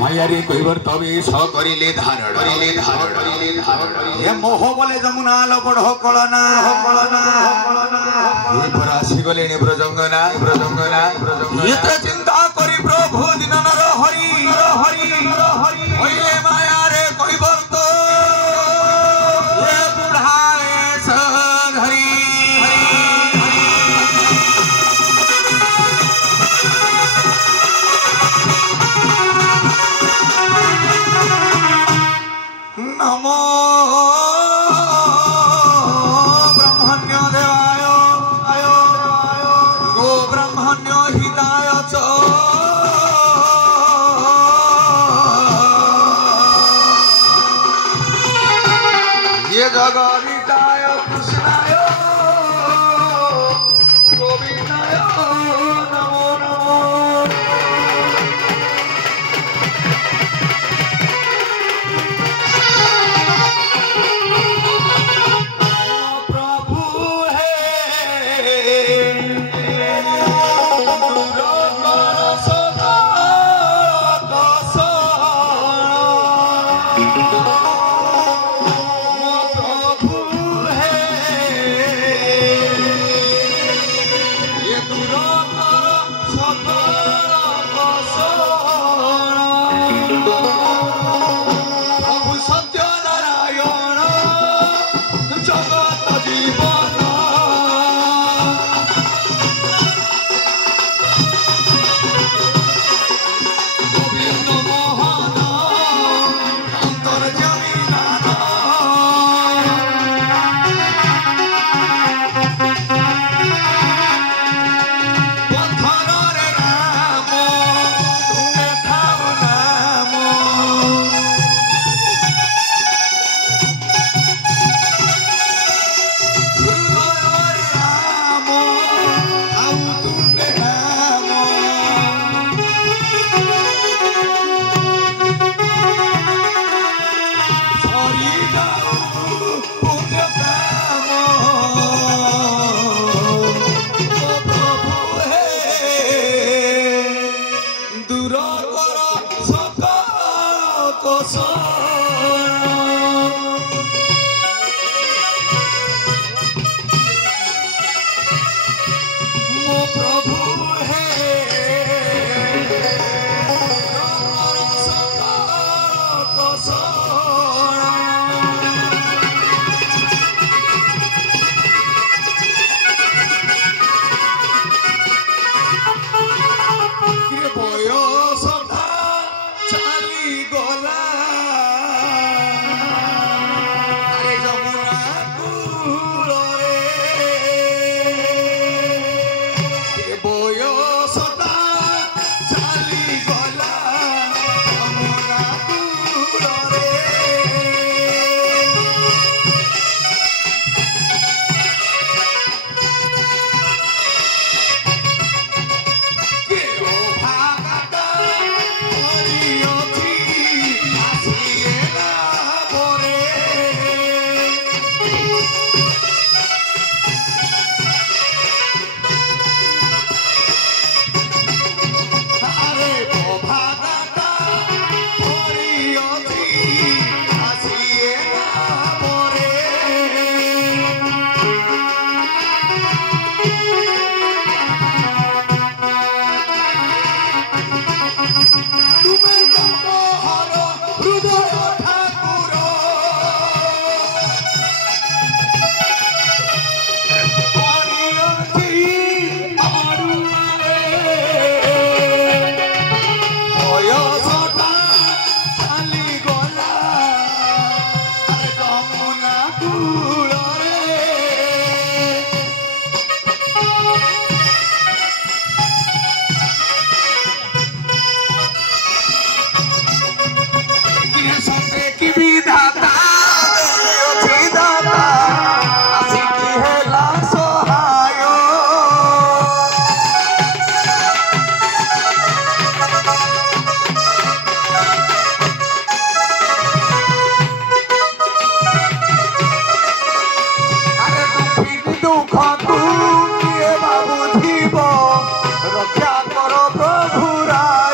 मायारी कईबर तबे स करिले धारण ये मोह बोले जमुना लबड़ कलना ये परासी गले ने ब्रजंगना ये चिंता करी प्रभु दिनर हरि ओइले माया रे कईबर तो ये बुढ़ाए सघरी नमो ब्रह्मण्य देवाय गो ब्रह्मण्य हिताय च ये जगविताय कृष्णाय गोविंदाय नमो नमो प्रभु राय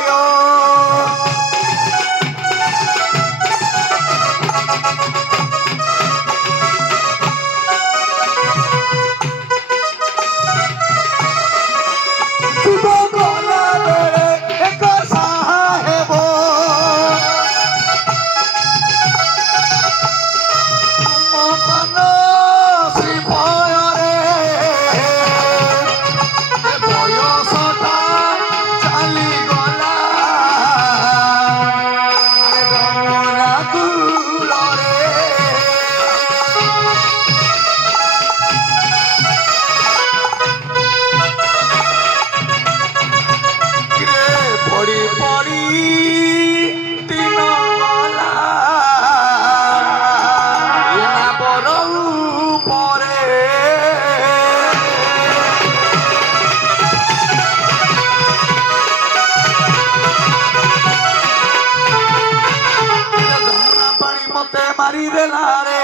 मारी देला रे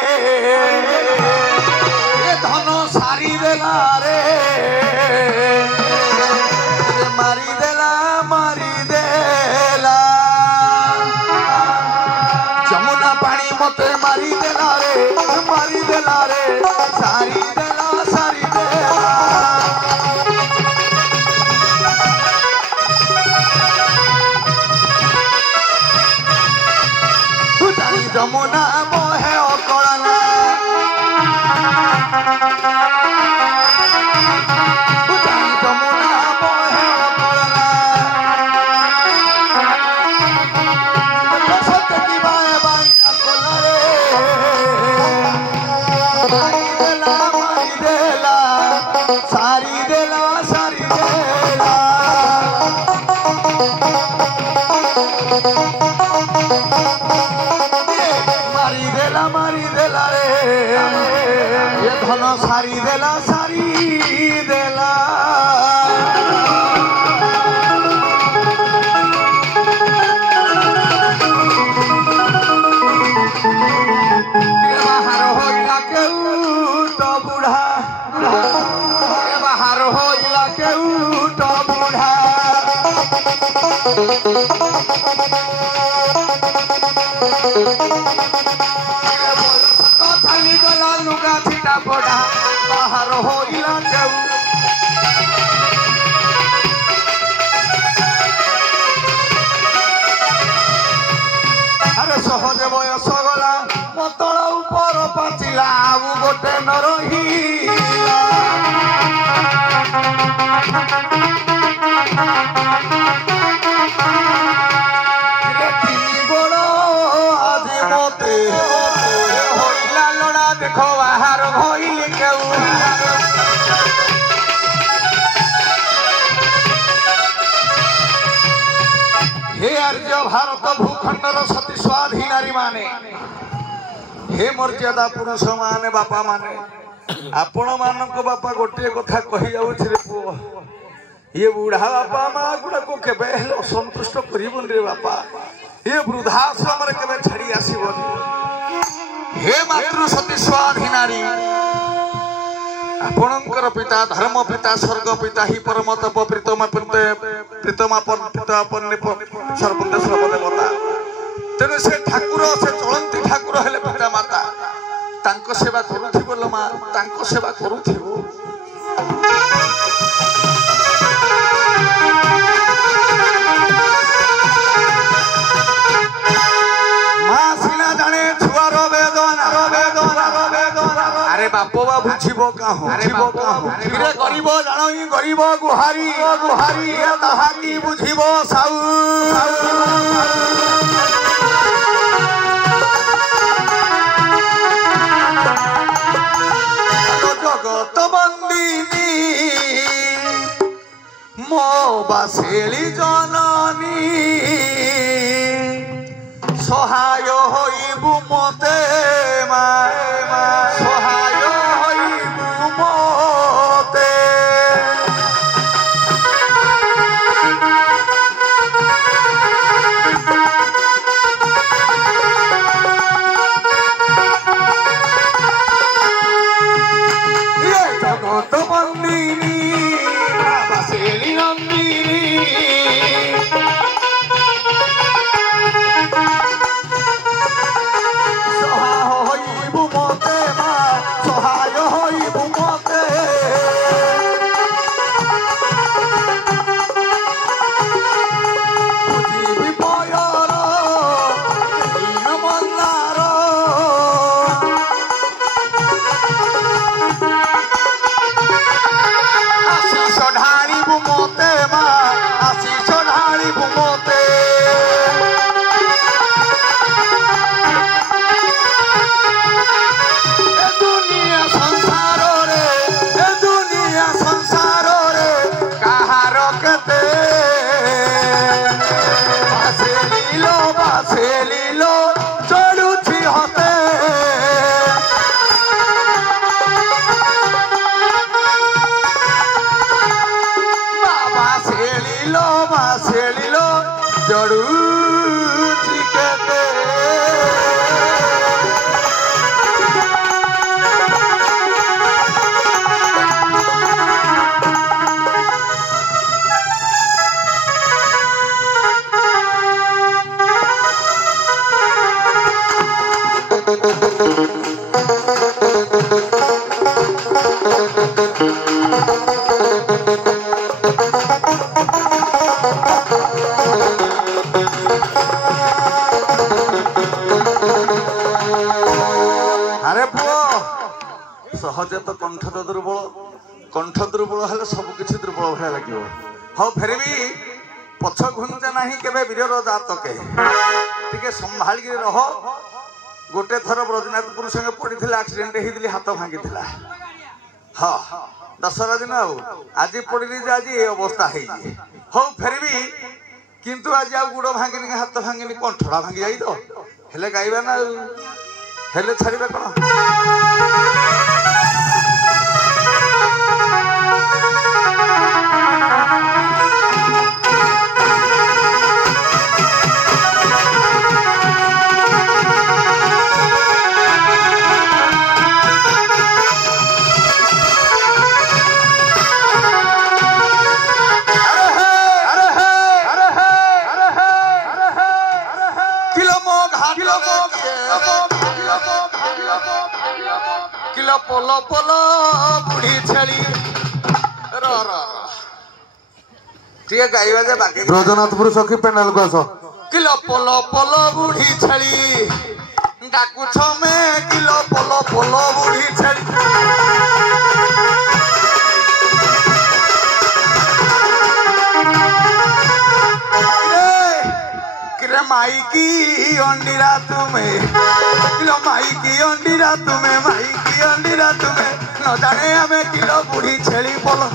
धन सारी देला रे मारी देला जमुना पानी मते मारी देला रे सारी देला जमुना मोहे अकड़ना जमुना मोहे अकड़ना सत्य की बाए बाई अकड़े मारी देला सारी देला मारी देला रे ये धन सारी देला बाहर होइला केउ तो बूढ़ा बाहर होइला केउ तो बूढ़ा थाली गला लुगा छिटा पड़ा बाहर होइला केउ अरे सहज बयस गला मतल ऊपर पाचिला आउ गोटे न रहिला देखो बाहर भइल केउ हे आर्य भारत भूखंडर सती स्वाधीनारी माने हे मर्यादा पुरुष माने बापा माने आपण मानक बापा गोटे कथा कहि जाउछिरे पुओ ये बुढ़ा बापा माँ गुड़ा को केबे संतुष्ट करिबन रे बापा ये वृद्धाश्रम रे केबे छड़ी आसीबन हे मातृ सती स्वाधीनारी आपणकर पिता धर्म पिता स्वर्ग पिता ही परम तप प्रीतम प्रीतमा सर्वदेवता तेणु से ठाकुर से चलती ठाकुर हेले पिता माता तांको सेवा करुथिबो लो मां तांको सेवा करुथिबो मां सिना जाने छुआर वेदना अरे बापो बा बुझिबो काहो धीरे करिबो जानो गरीब गुहारी ताहाकी बुझिबो साउ जगत बंदिनी मो बासेली जननी सहाय होइबु मते सहाय होइबु मते ये जगत बंदिनी बासेली नंदिनी ମାସେଳିଲ ଜଡୁଛି କେତେ सहजे तो कंठ तो दुर्बल हेले सबकि दुर्बल भाया लगे हाँ फेर भी पछ घुंचे ना के वीर जात के संभाल रह गोटे थर ब्रजनाथपुर संगे पड़ी एक्सीडेंट होती हाथ भांगी हाँ दशहरा दिन आज पड़ी आज ये अवस्था हो फेर भी किंतु आज आ गुड़ भांगिनी हाथ भांगिनी कंठड़ा भांगी जाई तो हेले गाइबा ना हेले छाड़िबा कौन किलो पोलो पोलो बुढ़ी छेली गाइबा जे बाकी ब्रजनाथपुर सखी पेंडाल को आस किलो पोलो पोलो बुढ़ी छेली डाकुछ में किलो पोलो पोलो बुढ़ी छेली किरे माई की अंडीरा तुम्हें किलो माई की अंडीरा तुम्हें माई की अंडीरा तुम्हें न जाने हमें किलो बुढ़ी छेली बोलो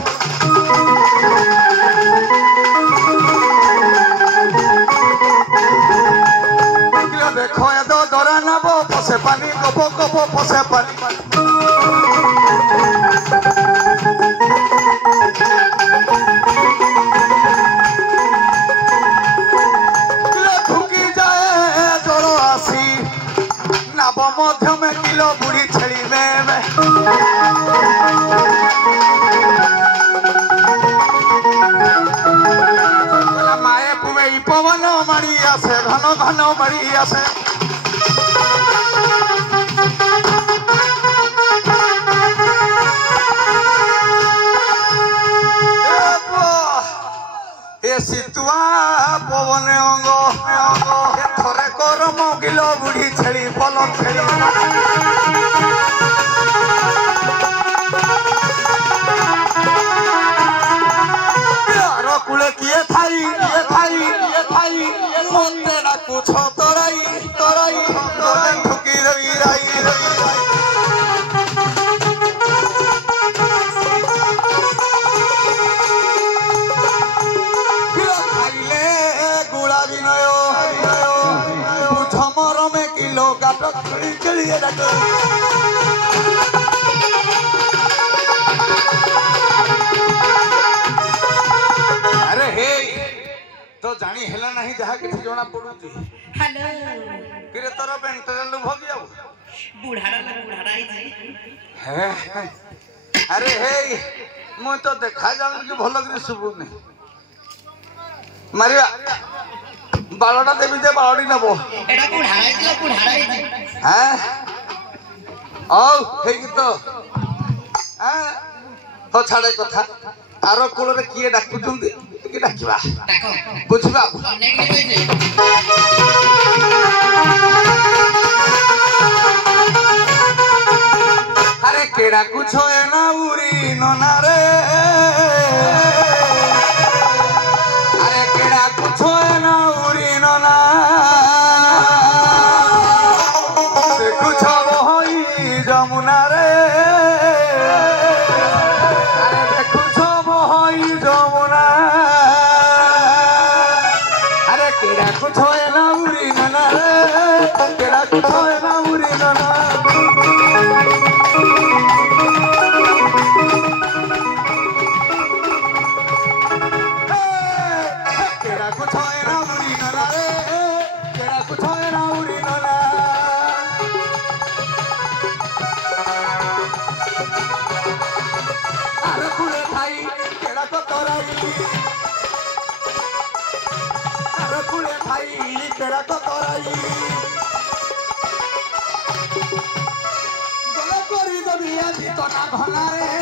किलो देखो ये दो दौरा ना बो पसे पानी कपो कपो पसे पानी मध्य में किलो बुढ़ी छड़ी में माए पुवे पवन मारी आसे घन घन मारी आसे सितुआ पवन अंग थरे करम किलो बुढ़ी छेली पल छेली कूले किए थाई मते डाकुछ तराई तराई तराई ठुकी रही राई अरे हे तो जानी हेला नहीं जहा कि जना पड़ुची हेलो किरे तोर पेंटरल भगी आउ बुढ़ाड़ा हे अरे हे मु तो देखा जाऊं कि भलो कि सुबुनी मारिया बालटा देवी दे बालडी नबो एडा बुढ़ाड़ा हैं औ हे कि तो हैं हो छाड़े कथा आरो कोल रे किए डाकु जुंदी कि डाकिबा डाको बुझबा अनेक कहि अरे केड़ा कुछ है ना उरी नना रे अरे केड़ा कुछ है ना उरी नना देखु छबो होई जमुना रे अरे देखु छबो होई जमुना अरे केड़ा कुछ है ना उरी नना रे केड़ा कुछ है ना उरी नना कुछ है ना उड़ी नला रे केड़ा कुछ है ना उड़ी नला अरे कुले भाई केड़ा को तोराई अरे कुले भाई केड़ा को तोराई गले करी दबिया दी तो ना भला रे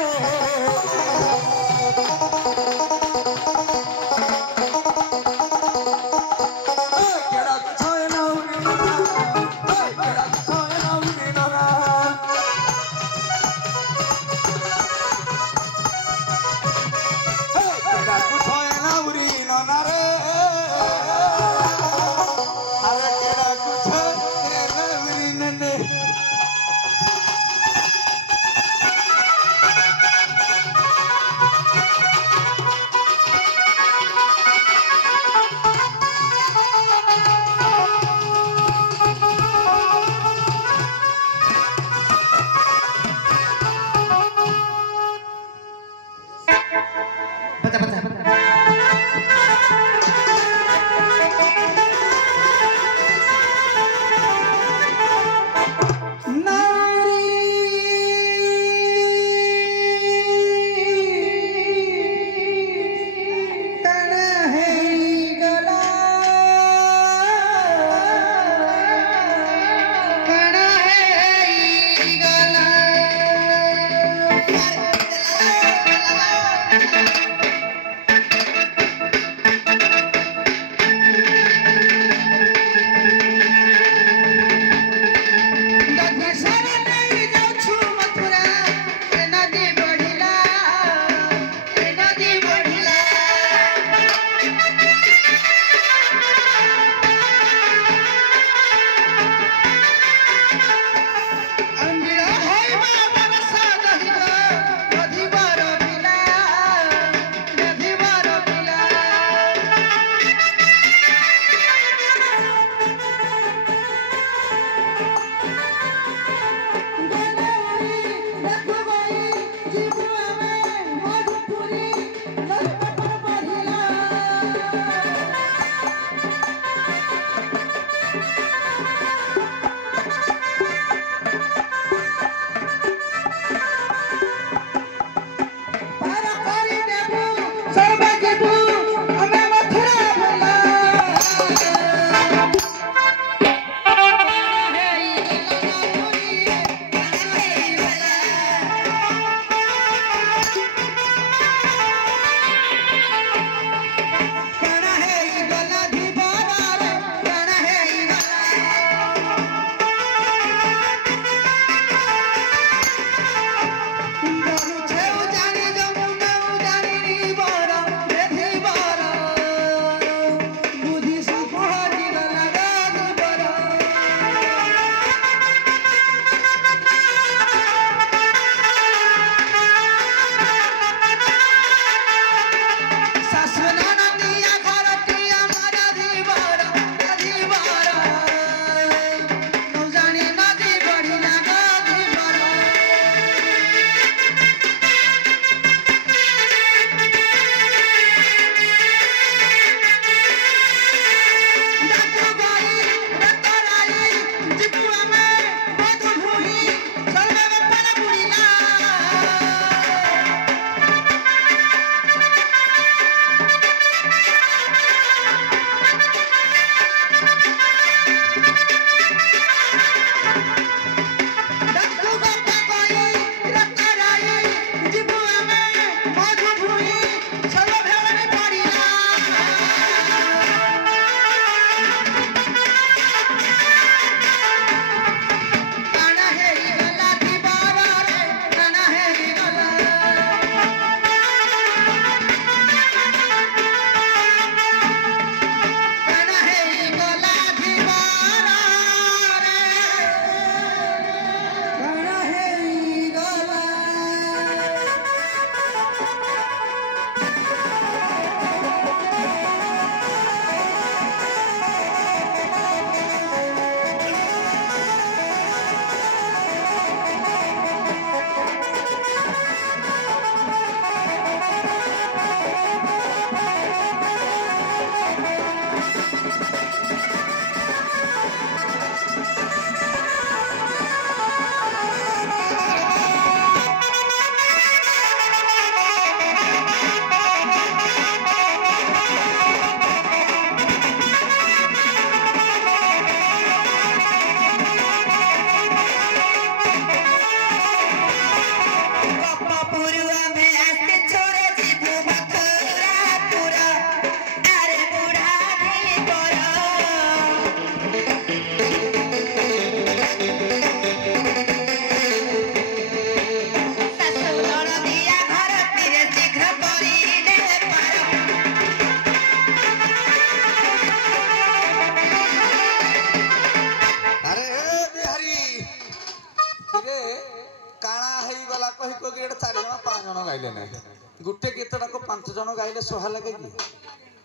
भजन गाइले सोहा लगे कि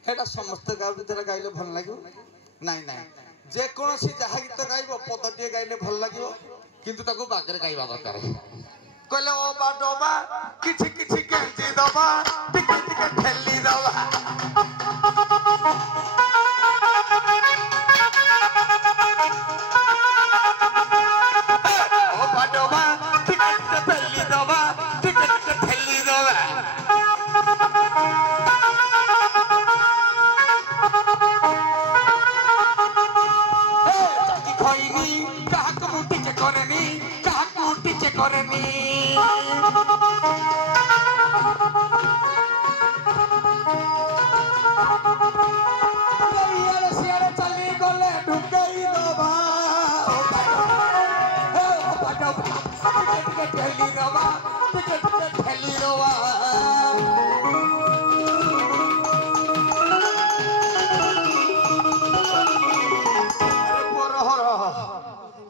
हेटा समस्त गाउते गाइले भल लागियो नाई नाई जे कोनोसी जहा गीत गाइबो पदटिए गाइले भल लागियो किंतु ताको बागरे गाइबा दरकार कहले ओ बाडोबा किछि किछि केंची दबा टिके टिके ठेली दबा ओ बाडोबा टिके टिके ठेली दबा टिके टिके ठेली दबा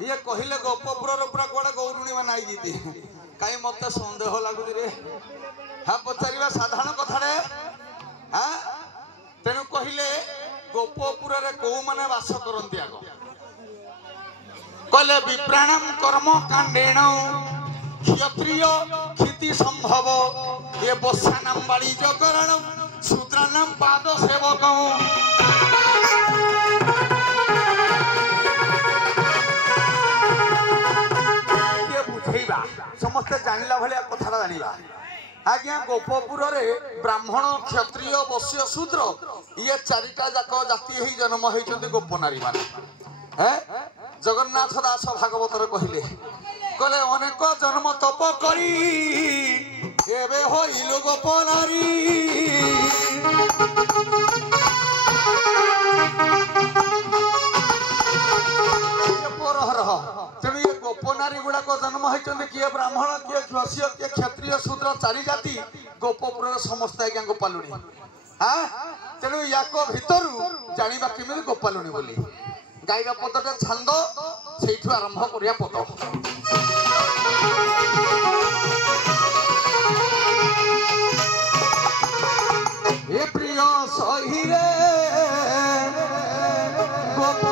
ये कहले गोपपुर पूरा कौड़ा गौरुणी बनाई जीती कहीं मत सन्देह लगुच रे हाँ पचार साधारण कथा हाँ तेणु कहले गोपपुर कौ मैंने बास करती आग कहले विप्राणम कर्म कांडेण क्षत्रिय क्षिति संभव ये बसानाम बाड़ी जगरण शूद्रानाम पाद सेवक समस्ते जानिला भलिया कथा जानिला आज्ञा गोपपुर रे ब्राह्मण क्षत्रिय वैश्य शूद्र ये चारिटा जाक जाति ही जन्म होइचंती गोप नारी माने हैं जगन्नाथ दास भागवतर कहिले कहले अनेक जन्म तप करी एबे होइलो गोप नारी तेणु ये गोपनारी गुड़ाक जन्म होती किए ब्राह्मण किए वैश्य किए क्षत्रिय शूद्र चारि जाति गोपपुर समस्त आज्ञा गोपालुणी हाँ तेणु या भितर जाना केमी गोपालुणी बोली गाइबा पदटे छंद से आरंभ करिया पद ए प्रिय सही रे गोप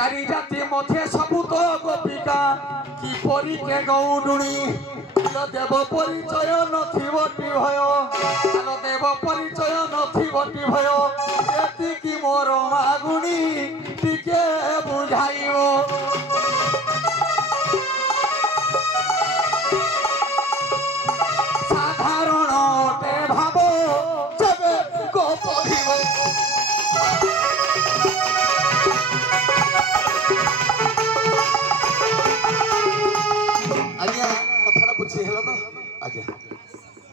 चारि जाति मध्य सबु तो गोपिका किपरि के गौडुणी देव परिचय नथिबटी भय देव परिचय नथिबटी भय एतिकी मोर मागुणी टिके बुझाइबो साधारण ते भाबो जबे गोप भिबो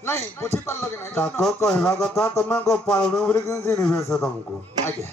नहीं बुझी पार लगे नहीं ताको कहवा कथा तमे गोपालुणी बोली कि चिन्हिबे से तुमको आगे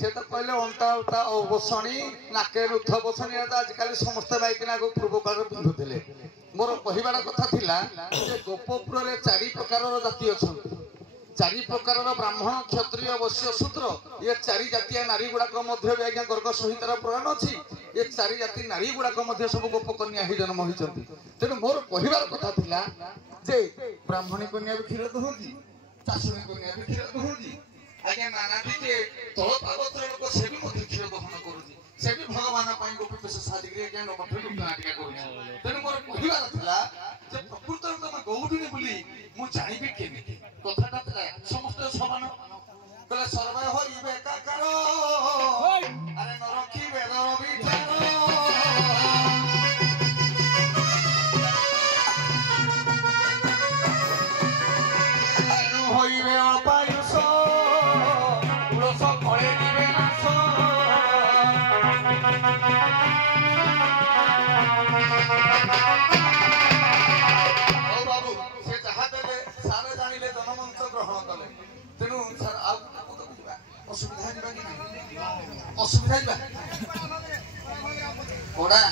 से तो कहले अंटा उटा बसणी नाके रुथ बसणी आजिकल समस्ते बाइकना पूर्व काल पिंधुले मोर कहबार कथा थिला जे गोपपुर रे 4 प्रकार जाति अच्छा 4 प्रकार ब्राह्मण क्षत्रिय वैश्य शूद्र ये 4 जातीय नारी गुड़ाक आज्ञा गर्ग संहितार पुराण अच्छी ये 4 जाति नारी गुड़ाक सब गोप कन्या ही जन्म होती तेणु मोर कहबार कथा थिला जे ब्राह्मणी कन्या भी क्षीर दुहंती चाषणी कन्या भी क्षीर दुहंती आज्ञा नानादी जे तल पागत्र लोक से भी क्षीर दहन करुची से भी भगवान गोपी पेश साजिक आज्ञा मठ नाटिका करुची तेणु मोर कहबार थिला जे प्रकृत तुम गौडिनी बोली मु जानिबी केमिति कथाटा थिला समस्त समान कहले सर्वे होइबे काकार अरे नरकी वेद विचार होइबे अपायुष तुलस फळे दिबे नाश ओ बाबू से जहा देले सारे जानिले जनमंच ग्रहण कले तेनु सर आ असुविधा दिबा कि नहीं असुविधा दिबा कोडा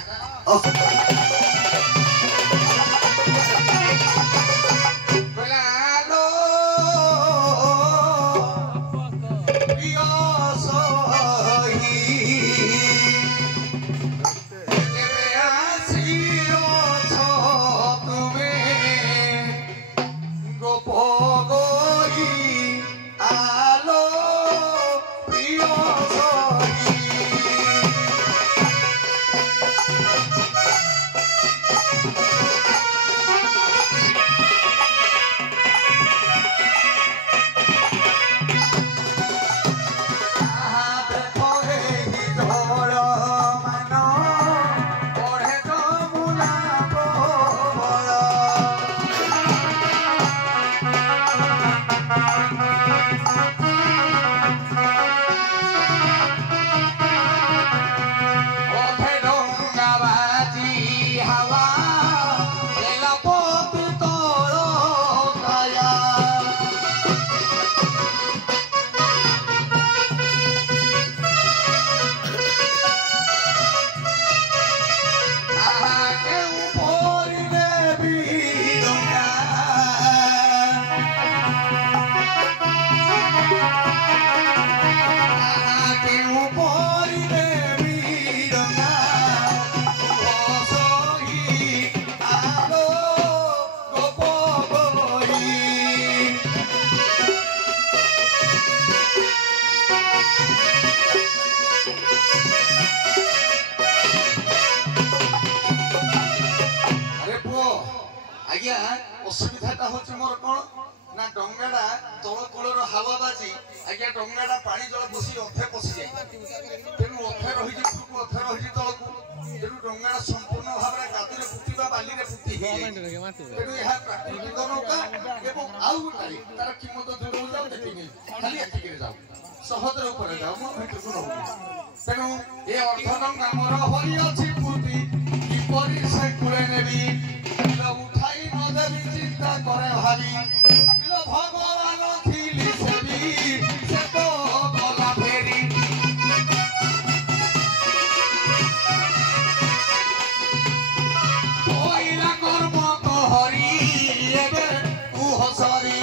असुविधा होची मोर कोन ना डंगाडा तळ कोलर हावा बाजी आज्ञा डंगाडा पानी जल बसी अथे पसी जाय तेनु अथे रहि जे पुरु अथे रहि जे तळकु तेनु डंगाडा संपूर्ण भाबरे गातरे पुतिबा बाली रे पुति हे तेनु एहा प्राकृतिक नौका एवं आउ गोटाई तार कीमत दूर हो जाउ देखिनी खाली एथि के जाउ समुद्र ऊपर जाउ मो भेट को रहू तेनु ए अर्थ डंगा मोर होई अछि पुति किपरि से कुळे नेबी उठाई नदेवी चिंता करे भारी भगवान थिली से तो गला फेरी कोइला कर्म तो हरि एबे तू हसरी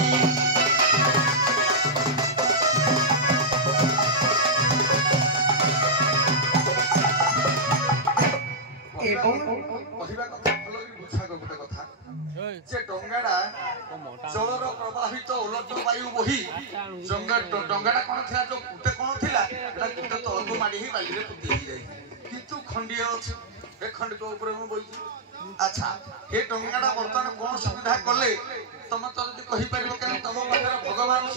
कहिबा कथा गोटे कथा जे डंगाडा जलर प्रवाहित उलट वायु बही डंगाडा कौन थिला जो गुटे कौन थिला एटा गुटे तलको माडी ही बाली रे पुती ही जाई किंतु खंडिय अछि ए खंड को ऊपर में बोई अच्छा हे डंगाडा वर्तमान कोन सुविधा कले तम तो जदी कहि परिबो केन तम पाखरे भगवान